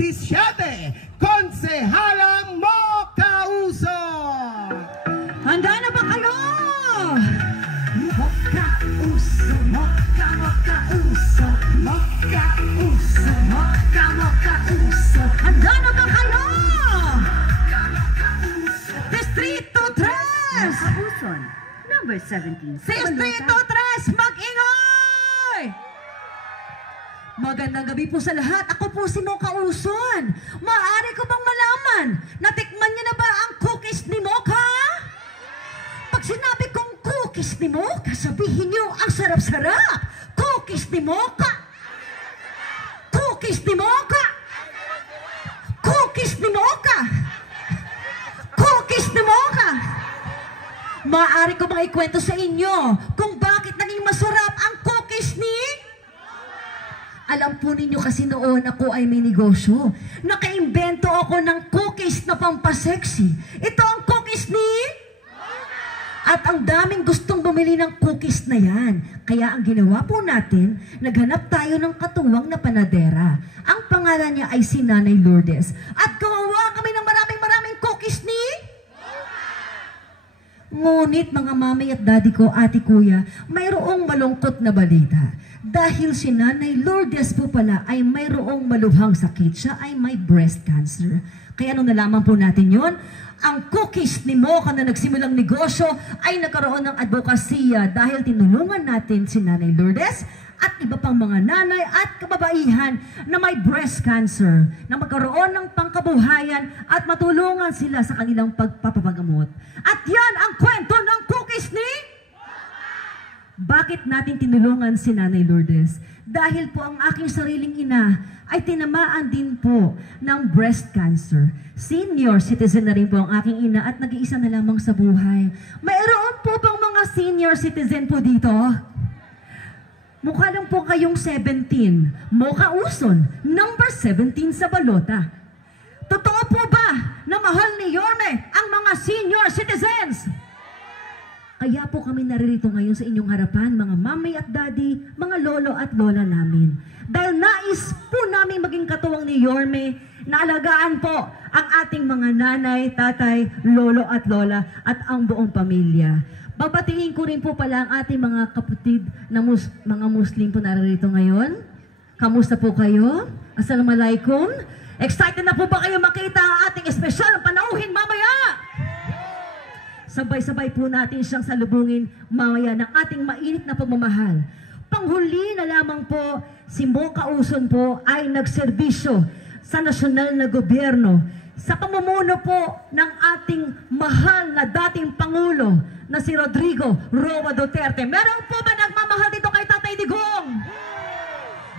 17, Konsehala Mokauson. Handa na ba kayo? Mokauson, Mokauson, Mokauson, Mokauson. Handa na ba kayo? Distrito 3! Mokauson, number 17. Distrito 3, mag-ingay! Magandang gabi po sa lahat. Ako po si Mocha Uson. Maaari ko bang malaman, natikman niyo na ba ang cookies ni Mocha? Pag sinabi kong cookies ni Mocha, sabihin niyo ang sarap-sarap. Cookies ni Mocha. Cookies ni Mocha. Cookies ni Mocha. Cookies ni Mocha. Maaari ko bang ikwento sa inyo kung bakit naging masarap ang cookies ni? Alam po ninyo kasi noon ako ay may negosyo. Nakaimbento ako ng cookies na pampasexy. Ito ang cookies ni? At ang daming gustong bumili ng cookies na yan. Kaya ang ginawa po natin, naghanap tayo ng katuwang na panadera. Ang pangalan niya ay si Nanay Lourdes. At gumawa kami ng maraming cookies ni? Ngunit mga mami at daddy ko, ate kuya, mayroong malungkot na balita. Dahil si Nanay Lourdes po pala ay mayroong malubhang sakit. Siya ay may breast cancer. Kaya nung nalaman po natin yon, ang cookies ni Mocha na nagsimulang negosyo ay nagkaroon ng advokasya dahil tinulungan natin si Nanay Lourdes at iba pang mga nanay at kababaihan na may breast cancer na magkaroon ng pangkabuhayan at matulungan sila sa kanilang pagpapagamot. At yan ang kwento ng cookies ni? Bakit natin tinulungan si Nanay Lourdes? Dahil po ang aking sariling ina ay tinamaan din po ng breast cancer. Senior citizen na rin po ang aking ina at nag-iisa na lamang sa buhay. Mayroon po bang mga senior citizen po dito? Mukha lang po kayong 17. Mocha Uson, number 17 sa balota. Totoo po ba na mahal ni Yorme ang mga senior citizens? Kaya po kami naririto ngayon sa inyong harapan, mga mami at daddy, mga lolo at lola namin. Dahil nais po namin maging katuwang ni Yorme na alagaan po ang ating mga nanay, tatay, lolo at lola at ang buong pamilya. Babatiin ko rin po pala ang ating mga kapatid na mga Muslim po naririto ngayon. Kamusta po kayo? Assalamualaikum. Excited na po ba kayo makita ang ating espesyal na panauhin mamaya? Sabay-sabay po natin siyang salubungin mamaya ng ating mainit na pagmamahal. Panghuli na lamang po, si Mocha Uson po ay nagserbisyo sa nasyonal na gobyerno sa pamumuno po ng ating mahal na dating Pangulo na si Rodrigo Roa Duterte. Meron po ba nagmamahal dito kay Tatay Digong?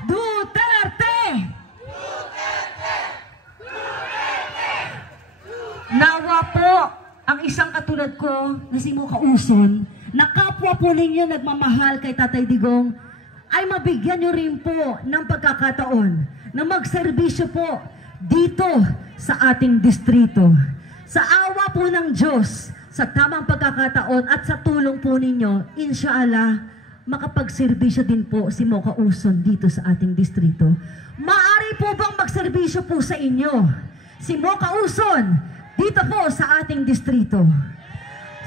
Duterte! Duterte! Duterte! Nawa po ang isang katulad ko na si Mocha Uson, na kapwa po ninyo nagmamahal kay Tatay Digong, ay mabigyan nyo rin po ng pagkakataon na magserbisyo po dito sa ating distrito. Sa awa po ng Diyos, sa tamang pagkakataon at sa tulong po ninyo, inshallah, makapagserbisyo din po si Mocha Uson dito sa ating distrito. Maari po bang magserbisyo po sa inyo si Mocha Uson dito po sa ating distrito?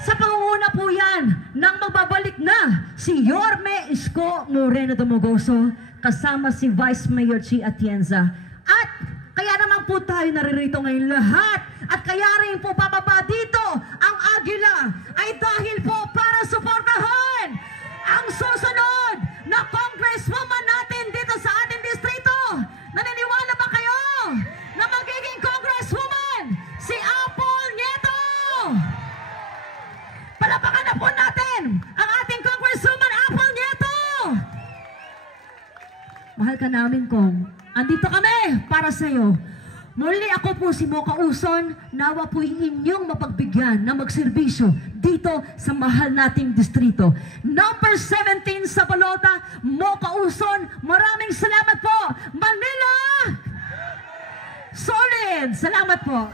Sa pangunguna po yan nang magbabalik na si Yorme Isko Moreno Dumogoso kasama si Vice Mayor Chi Atienza. At kaya naman po tayo naririto ngayon lahat at kaya rin po bababa dito ang Agila ay dahil po para suportahan ang susunod na congresswoman natin dito sa ating distrito. Naniniwala ba kayo na magiging congresswoman si Apple Nieto? Palapakan na po natin ang ating congresswoman Apple Nieto. Mahal ka namin, Kong. Andito kami para sa iyo. Muli ako po si Mocha Uson, nawa po inyong mapagbigyan na magserbisyo dito sa mahal nating distrito. Number 17 sa balota, Mocha Uson, maraming salamat po. Manila! Solid! Salamat po.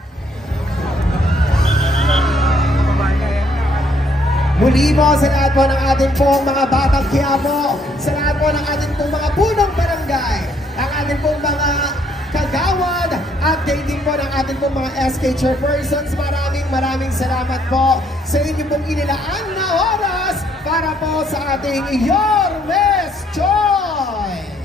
Muli po sa lahat po ng ating pong mga batang Quiapo, sa lahat po ng ating pong mga punong barangay, ang ating pong mga kagawad, At gayon din po ng ating pong mga SK chairpersons, maraming salamat po sa inyo pong inilaan na oras para po sa ating Your Miss Choice!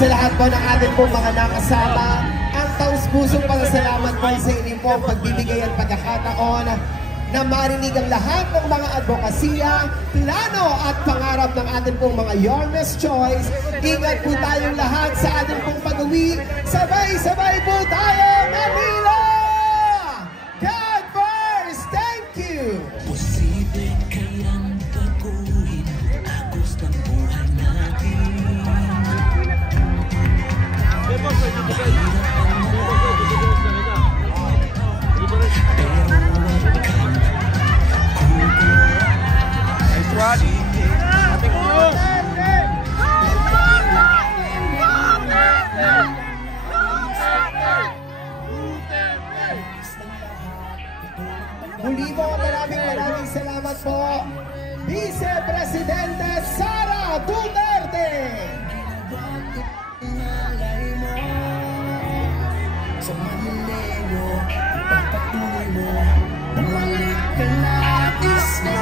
Sa lahat po ng ating pong mga nakasama, ang taus-pusong pasasalamat po sa inyo po ang pagbibigay at pagkakataon na marinig ang lahat ng mga advokasya, plano at pangarap ng ating pong mga Your Miss Choice. Ingat po tayong lahat sa ating pong pag-uwi. Sabay-sabay po tayo, Manila! God first! Thank you! Posible kayang baguhin agos ng buhay natin. Muli po, maraming salamat po, Vice Presidente Sara Duterte! Sa Manileno, pagpatuloy mo, bumalik ka nais na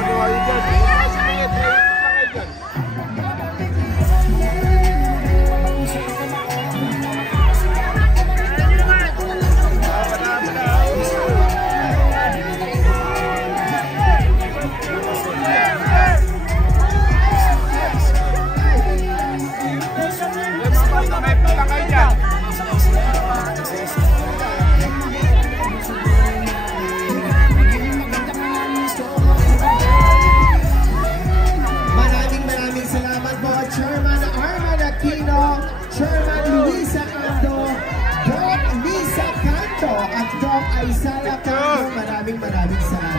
Chairman Arman Aquino, Chairman Luisa Ando, Doc Lisa Canto at Doc Isaiah Canto. Maraming salamat.